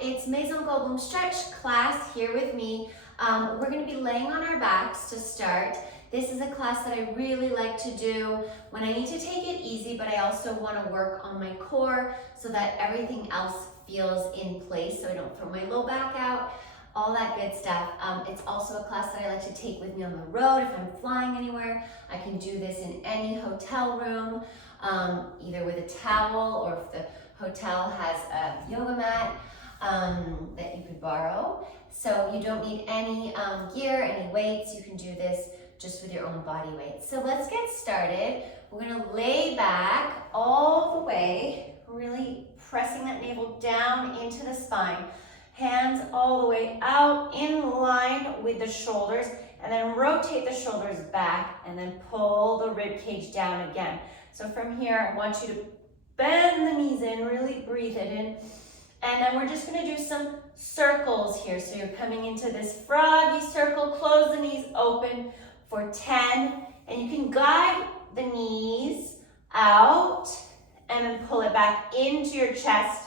It's Maison Goldblum stretch class here with me. We're going to be laying on our backs to start. This is a class that I really like to do when I need to take it easy, but I also want to work on my core so that everything else feels in place, so I don't throw my low back out, all that good stuff. It's also a class that I like to take with me on the road if I'm flying anywhere. I can do this in any hotel room, either with a towel or if the hotel has a yoga mat that you could borrow. So you don't need any gear, any weights. You can do this just with your own body weight. So let's get started. We're gonna lay back all the way, really pressing that navel down into the spine. Hands all the way out in line with the shoulders, and then rotate the shoulders back and then pull the rib cage down again. So from here, I want you to bend the knees in, really breathe it in. And then we're just gonna do some circles here. So you're coming into this froggy circle, close the knees open for 10. And you can guide the knees out and then pull it back into your chest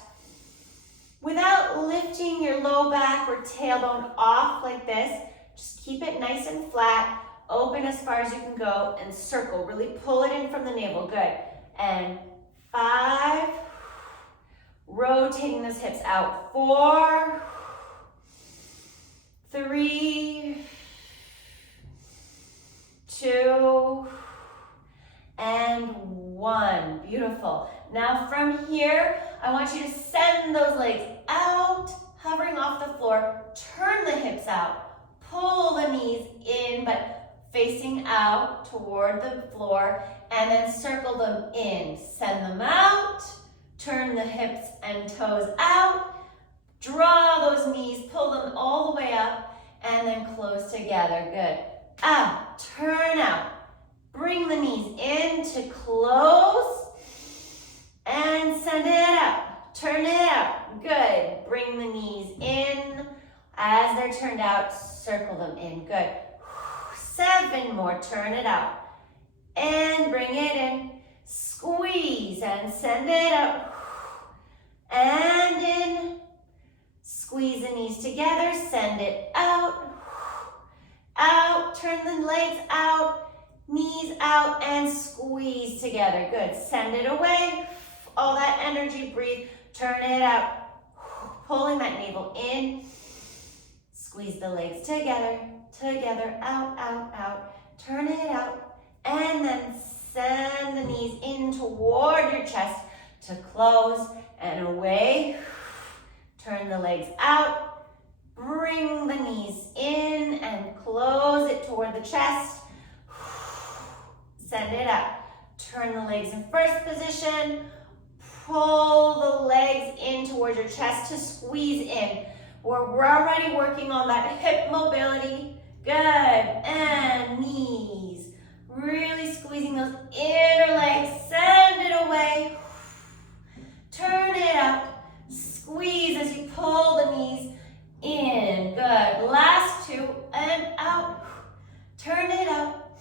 without lifting your low back or tailbone off like this. Just keep it nice and flat, open as far as you can go, and circle. Really pull it in from the navel, good. And 5, rotating those hips out. 4, 3, 2, and 1. Beautiful. Now from here, I want you to send those legs out, hovering off the floor. Turn the hips out. Pull the knees in, but facing out toward the floor, and then circle them in. Send them out. Turn the hips and toes out. Draw those knees, pull them all the way up, and then close together. Good. Out, turn out. Bring the knees in to close, and send it out. Turn it out. Good. Bring the knees in. As they're turned out, circle them in. Good. 7 more. Turn it out. And bring it in. Squeeze and send it out. And in. Squeeze the knees together. Send it out. Out. Turn the legs out. Knees out and squeeze together. Good. Send it away. All that energy, breathe. Turn it out. Pulling that navel in. Squeeze the legs together, together, out, out, out. Turn it out. And then send the knees in toward your chest to close and away. Turn the legs out. Bring the knees in and close it toward the chest. Send it out. Turn the legs in first position. Pull the legs in towards your chest to squeeze in. We're already working on that hip mobility. Good. And knees. Really squeezing those inner legs. Send it away. Turn it out. Squeeze as you pull the knees in. Good. Last 2 and out. Turn it out.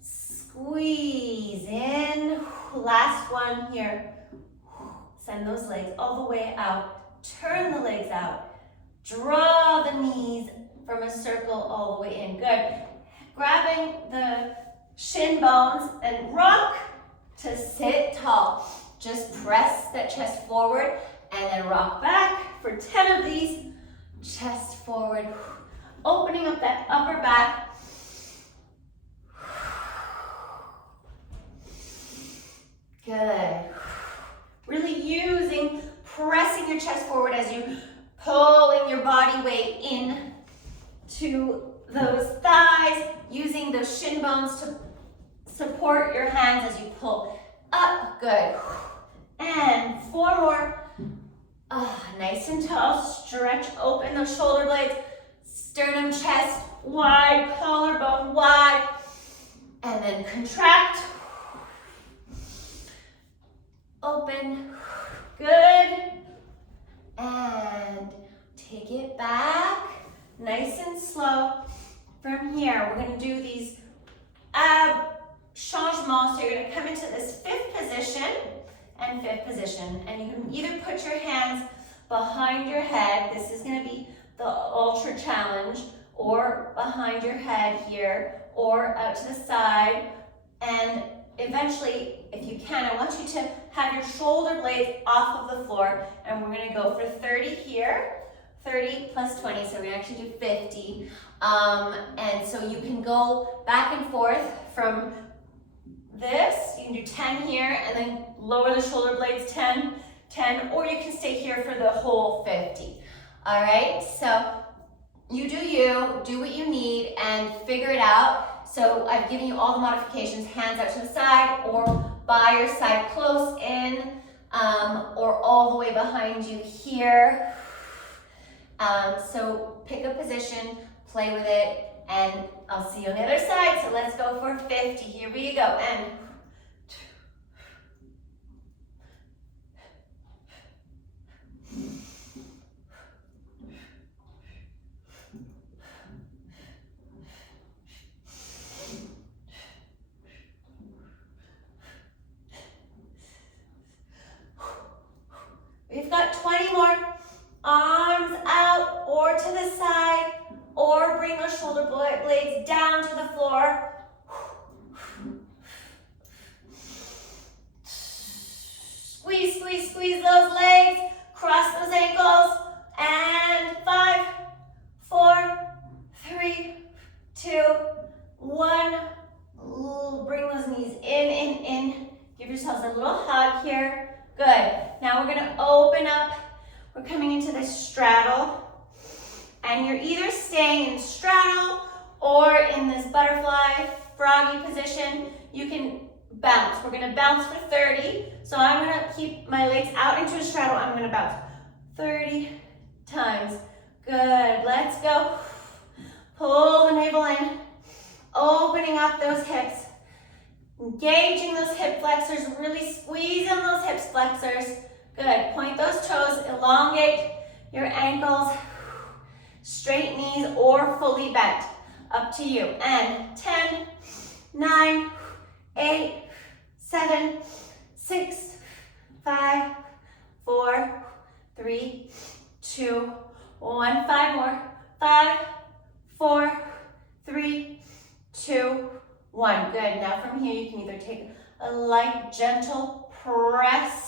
Squeeze in. Last 1 here. Send those legs all the way out. Turn the legs out. Draw the knees from a circle all the way in. Good. Grabbing the shin bones and rock to sit tall. Just press that chest forward and then rock back for 10 of these. Chest forward. Opening up that upper back. Good. Really pressing your chest forward as you pulling your body weight in to those thighs, using those shin bones to support your hands as you pull up. Good. And 4 more. Nice and tall. Stretch open those shoulder blades. Sternum, chest wide, collarbone wide. And then contract. Open. Good. And take it back. Nice and slow. From here, we're going to do these ab changements. So you're going to come into this 5th position and 5th position. And you can either put your hands behind your head. This is going to be the ultra challenge, or behind your head here, or out to the side. And eventually, if you can, I want you to have your shoulder blades off of the floor, and we're going to go for 30 here. 30 plus 20, so we're going to actually do 50. And so you can go back and forth from this. You can do 10 here, and then lower the shoulder blades, 10, 10, or you can stay here for the whole 50. All right, so you do what you need, and figure it out. So I've given you all the modifications, hands out to the side, or by your side, close in, or all the way behind you here. So pick a position, play with it, and I'll see you on the other side. So let's go for 50. Here we go. And we've got 20 more. Arms out or to the side, or bring those shoulder blades down to the floor. Squeeze, squeeze, squeeze those legs. Cross those ankles. And 5, 4, 3, 2, 1. Bring those knees in. Give yourselves a little hug here. Good. Now we're going to open up. We're coming into this straddle, and you're either staying in straddle or in this butterfly froggy position. You can bounce. We're going to bounce for 30. So I'm going to keep my legs out into a straddle. I'm going to bounce 30 times. Good. Let's go. Pull the navel in, opening up those hips, engaging those hip flexors, really squeezing those hip flexors. Good. Point those toes, elongate your ankles, straight knees or fully bent. Up to you. And 10, 9, 8, 7, 6, 5, 4, 3, 2, 1. 5 more. 5, 4, 3, 2, 1. Good. Now from here you can either take a light, gentle press.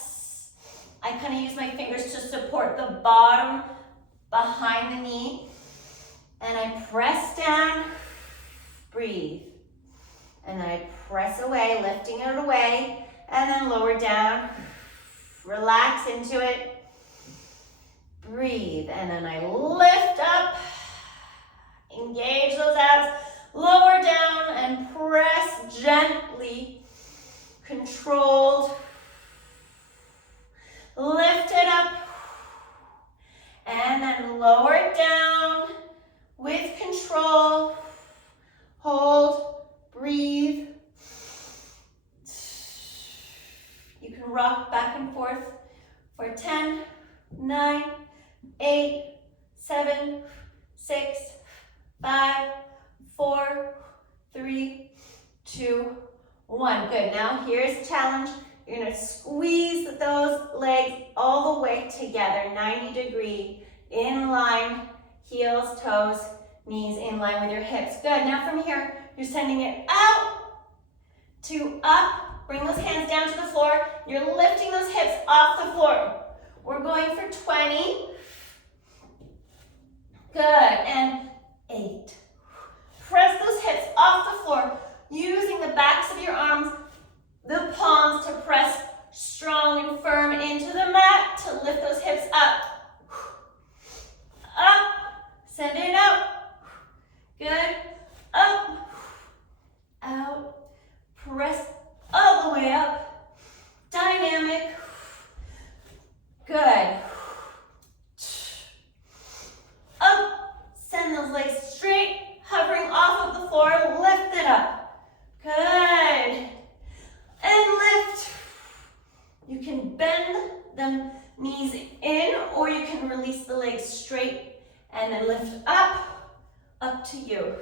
I kind of use my fingers to support the bottom behind the knee. And I press down, breathe. And then I press away, lifting it away, and then lower down. Relax into it. Breathe. And then I lift up, engage those abs, lower down, and press gently, controlled. Lift it up, and then lower it down with control. Hold, breathe. You can rock back and forth for 10, 9, 8, 7, 6, 5, 4, 3, 2, 1. Good. Now here's the challenge. You're going to squeeze those legs all the way together, 90-degree, in line, heels, toes, knees in line with your hips. Good. Now from here, you're sending it out to up. Bring those hands down to the floor. You're lifting those hips off the floor. We're going for 20. Good. And 8. Press those hips off the floor, using the backs of your arms, the palms to press strong and firm into the mat to lift those hips up. Up. Send it up. Good. Up. Out. Press all the way up. Dynamic. Good. Up. Send those legs straight, hovering off of the floor. Lift it up. Good. And lift. You can bend the knees in, or you can release the legs straight and then lift up. Up to you.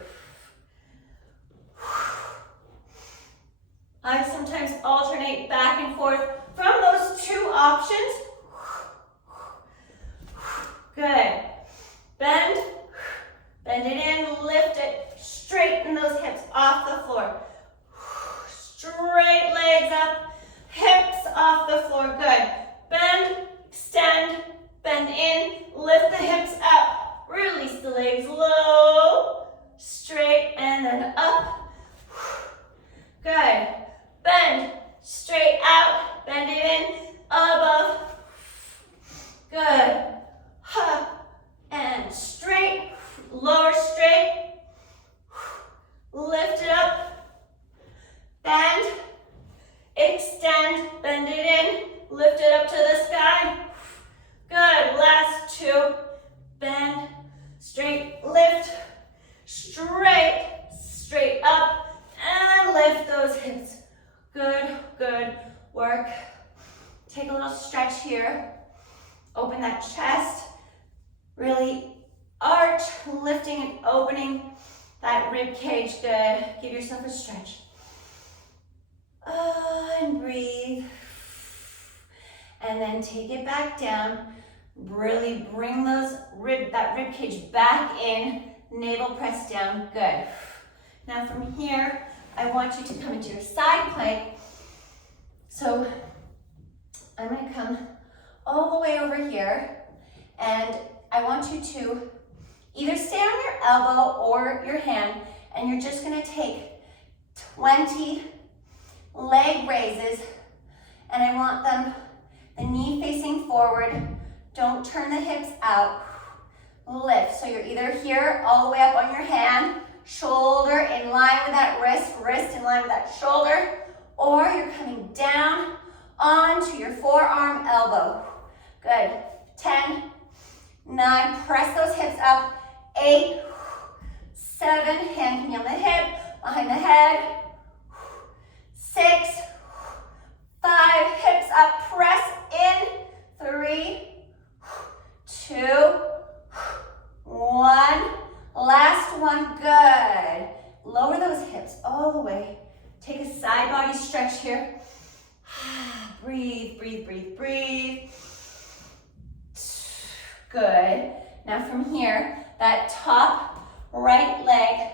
I sometimes alternate back and forth from those two options. Open that chest. Really arch, lifting and opening that rib cage. Good. Give yourself a stretch. And breathe. And then take it back down. Really bring that rib cage back in. Navel press down. Good. Now from here, I want you to come into your side plank. So I'm going to come all the way over here, and I want you to either stay on your elbow or your hand, and you're just going to take 20 leg raises, and I want them the knee facing forward. Don't turn the hips out. Lift. So you're either here all the way up on your hand, shoulder in line with that wrist, wrist in line with that shoulder, or you're coming down onto your forearm elbow. Good. 10, 9, press those hips up. 8, 7, hand can be on the hip, behind the head. 6, 5, hips up, press in. 3, 2, 1. Last one, good. Lower those hips all the way. Take a side body stretch here. Breathe, breathe, breathe, breathe. Good. Now from here, that top right leg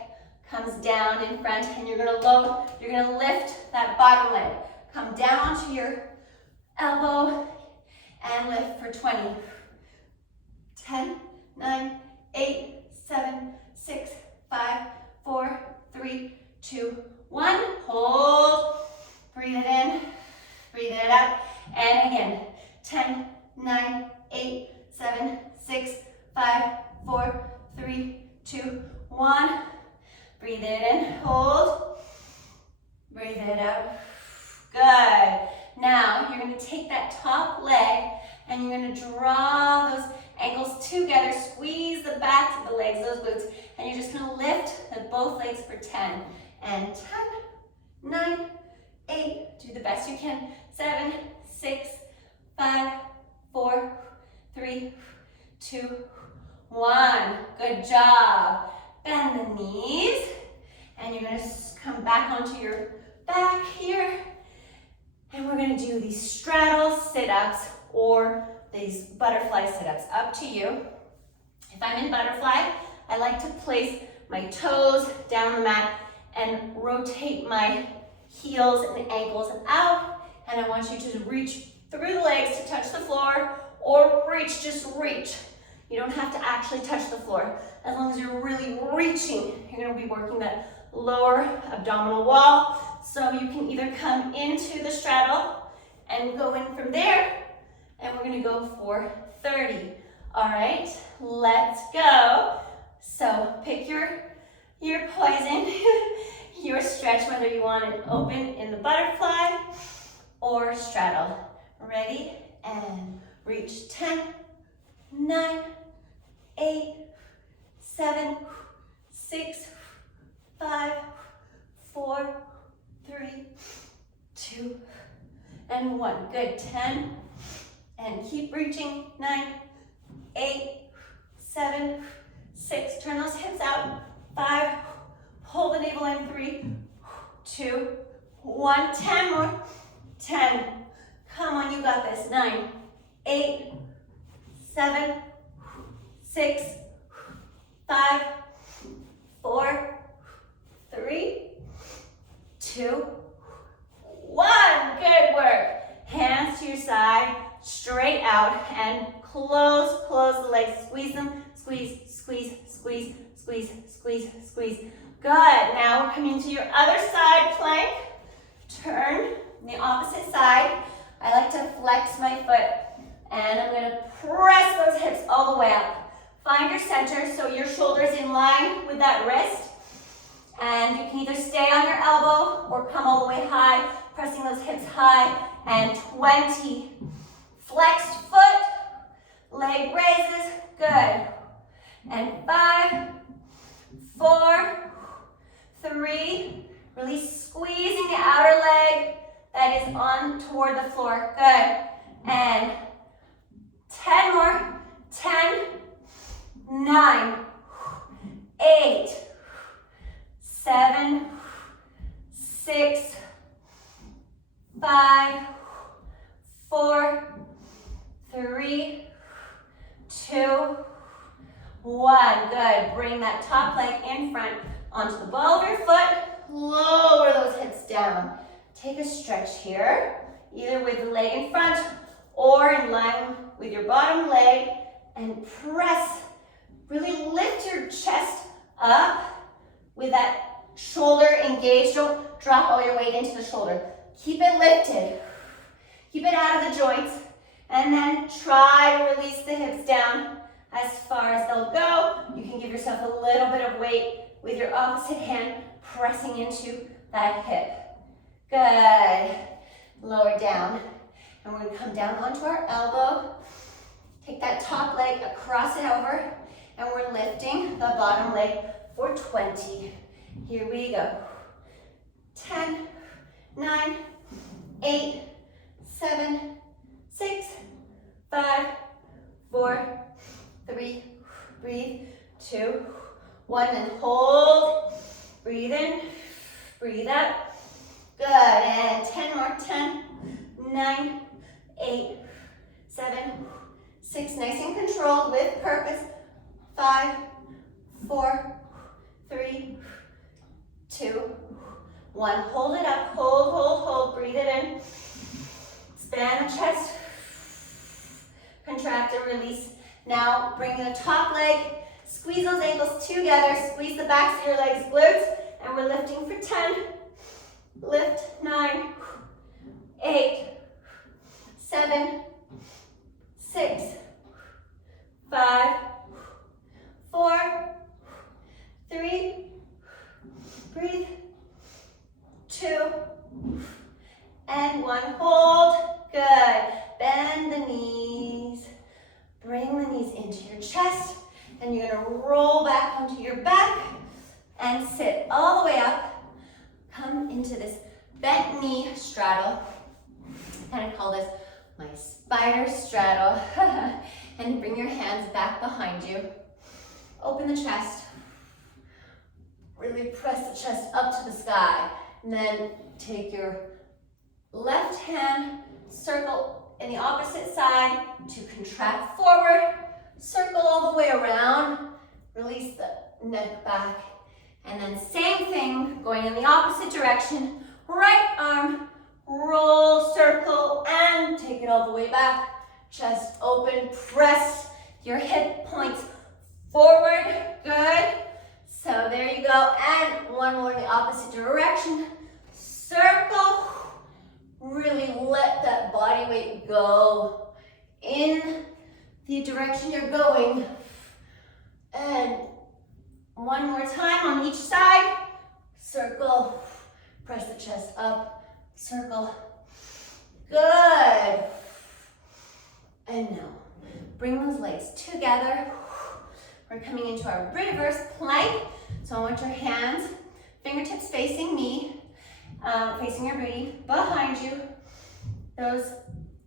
comes down in front, and you're gonna lift that bottom leg. Come down onto your elbow and lift for 20. 10, 9, 8, 7, 6, 5, 4, 3, 2, 1. Hold. Breathe it in. Breathe it out. And again. 10, 9, 8, 7, 6, 5, 4, 3, 2, 1. Breathe it in. Hold. Breathe it out. Good. Now you're going to take that top leg and you're going to draw those ankles together, squeeze the backs of the legs, those glutes, and you're just going to lift both legs for 10. And 10, 9, 8, do the best you can. 7, 6, 5, 4, 3, 2, 1. Good job. Bend the knees, and you're going to come back onto your back here, and we're going to do these straddle sit-ups or these butterfly sit-ups, up to you. If I'm in butterfly, I like to place my toes down the mat and rotate my heels and ankles out, and I want you to reach through the legs to touch the floor, or reach, just reach. You don't have to actually touch the floor. As long as you're really reaching, you're going to be working that lower abdominal wall. So you can either come into the straddle and go in from there, and we're going to go for 30. All right, let's go. So pick your poison, your stretch, whether you want it open in the butterfly or straddle. Ready? And reach. 10, 9, 8, 7, 6, 5, 4, 3, 2, and 1. Good. 10, and keep reaching. 9, 8, 7, 6. Turn those hips out. 5, pull the navel in. 3, 2, 1. 10 more. 10. Come on, you got this. 9, 8, 7, 6, 5, 4, 3, 2, 1. Good work. Hands to your side, straight out, and close the legs. Squeeze them. Squeeze, squeeze, squeeze, squeeze, squeeze, squeeze. Good. Now we're coming to your other side plank. Turn the opposite side. I like to flex my foot, and I'm going to press those hips all the way up. Find your center so your shoulder's in line with that wrist, and you can either stay on your elbow or come all the way high, pressing those hips high. And 20. Flexed foot, leg raises, good. And 5, 4, 3, really squeezing the outer leg that is on toward the floor, good. And 10 3, 2, 1. Good. Bring that top leg in front onto the ball of your foot. Lower those hips down. Take a stretch here, either with the leg in front or in line with your bottom leg, and press. Really lift your chest up with that shoulder engaged. Don't drop all your weight into the shoulder. Keep it lifted. Keep it out of the joints. And then try to release the hips down as far as they'll go. You can give yourself a little bit of weight with your opposite hand pressing into that hip. Good. Lower down. And we're going to come down onto our elbow. Take that top leg across and over. And we're lifting the bottom leg for 20. Here we go. 10, 9, 8, 7, 6, 5, 4, 3, breathe, 2, 1, and hold. Breathe in, breathe out. Good, and 10 more, 10, 9, 8, 7, 6, nice and controlled with purpose. 5, 4, 3, 2, 1. Hold it up, hold, hold, hold. Breathe it in. Expand the chest. Contract and release. Now bring the top leg, squeeze those ankles together, squeeze the backs of your legs, glutes, and we're lifting for 10. Lift, 9, 8, 7, 6, 5, 4, 3, breathe, 2, and 1. Hold. Good. Bend the knees. Bring the knees into your chest. And you're going to roll back onto your back and sit all the way up. Come into this bent knee straddle. I kind of call this my spider straddle. And bring your hands back behind you. Open the chest. Really press the chest up to the sky. And then take your left hand, circle in the opposite side to contract forward. Circle all the way around. Release the neck back. And then same thing, going in the opposite direction. Right arm, roll, circle, and take it all the way back. Chest open, press your hip points forward. Good. So there you go. And one more in the opposite direction. Circle. Really let that body weight go in the direction you're going. And one more time on each side. Circle. Press the chest up. Circle. Good. And now, bring those legs together. We're coming into our reverse plank. So I want your hands, fingertips facing me, facing your booty, behind you. Those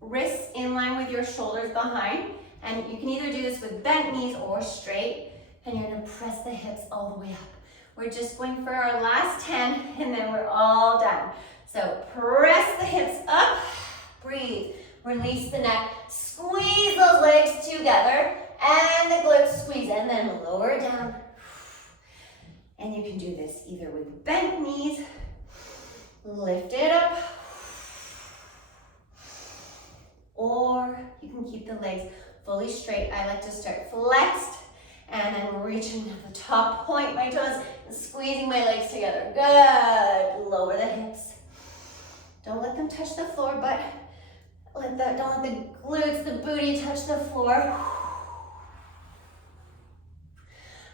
wrists in line with your shoulders behind. And you can either do this with bent knees or straight. And you're gonna press the hips all the way up. We're just going for our last 10, and then we're all done. So press the hips up, breathe, release the neck, squeeze those legs together, and the glutes squeeze, and then lower it down. And you can do this either with bent knees, lift it up, or you can keep the legs fully straight. I like to start flexed, and then reaching to the top, point my toes, and squeezing my legs together. Good. Lower the hips. Don't let them touch the floor, but don't let the glutes, the booty touch the floor.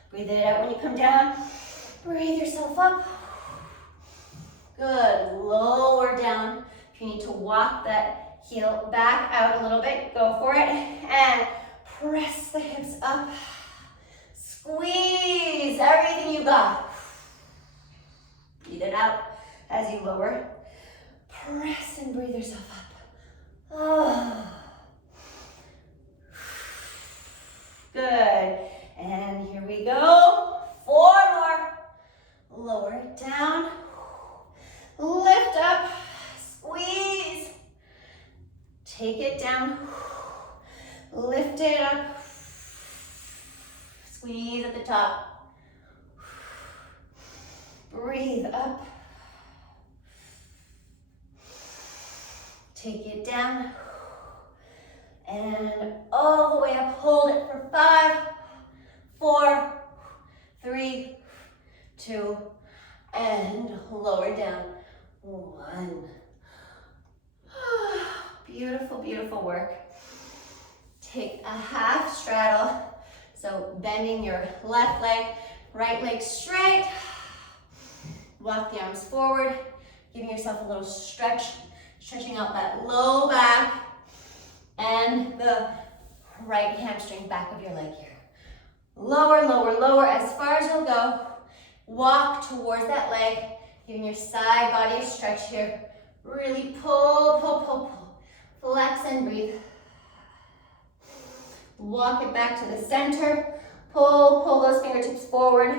Breathe it out when you come down. Breathe yourself up. Good. Lower down. If you need to walk that heel back out a little bit, go for it. And press the hips up. Squeeze everything you got. Breathe it out as you lower. Press and breathe yourself up. Oh. Good. And here we go. 4 more. Lower it down. Lift up. Squeeze. Take it down. Lift it up. Squeeze at the top. Breathe up. Take it down. And all the way up. Hold it for 5, 4, 3, 2, and lower down. 1. Beautiful, beautiful work. Take a half straddle. So bending your left leg, right leg straight. Walk the arms forward, giving yourself a little stretch, stretching out that low back and the right hamstring back of your leg here. Lower, lower, lower as far as you'll go. Walk towards that leg, giving your side body a stretch here. Really pull, pull, pull, pull. Flex and breathe. Walk it back to the center. Pull, pull those fingertips forward.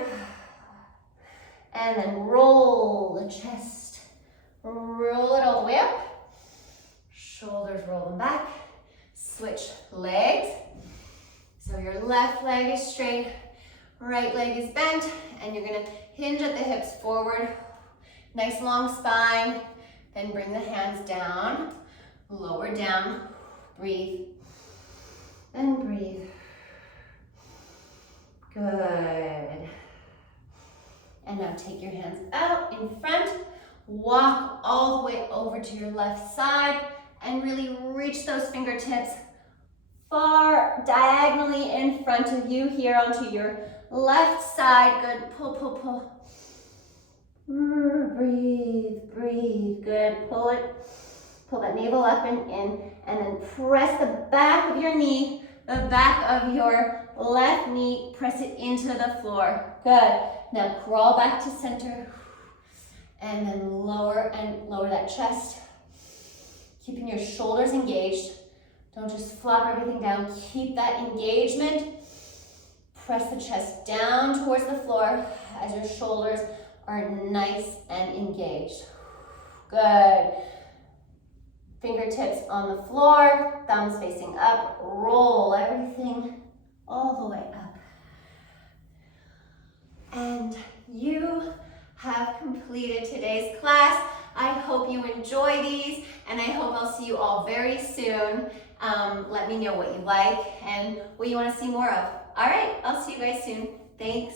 And then roll the chest. Roll it all the way up. Shoulders roll them back. Switch legs. So your left leg is straight, right leg is bent, and you're gonna hinge at the hips forward. Nice long spine. Then bring the hands down, lower down, breathe, and breathe. Good. And now take your hands out in front, walk all the way over to your left side, and really reach those fingertips far diagonally in front of you here onto your left side. Good, pull, pull, pull. Breathe, breathe, good. Pull it, pull that navel up and in, and then press the back of your knee, the back of your left knee, press it into the floor. Good. Now crawl back to center, and then lower that chest, keeping your shoulders engaged. Don't just flop everything down. Keep that engagement. Press the chest down towards the floor as your shoulders are nice and engaged. Good. Fingertips on the floor, thumbs facing up. Roll everything all the way up. And you have completed today's class. I hope you enjoy these, and I hope I'll see you all very soon. Let me know what you like and what you want to see more of. All right, I'll see you guys soon. Thanks.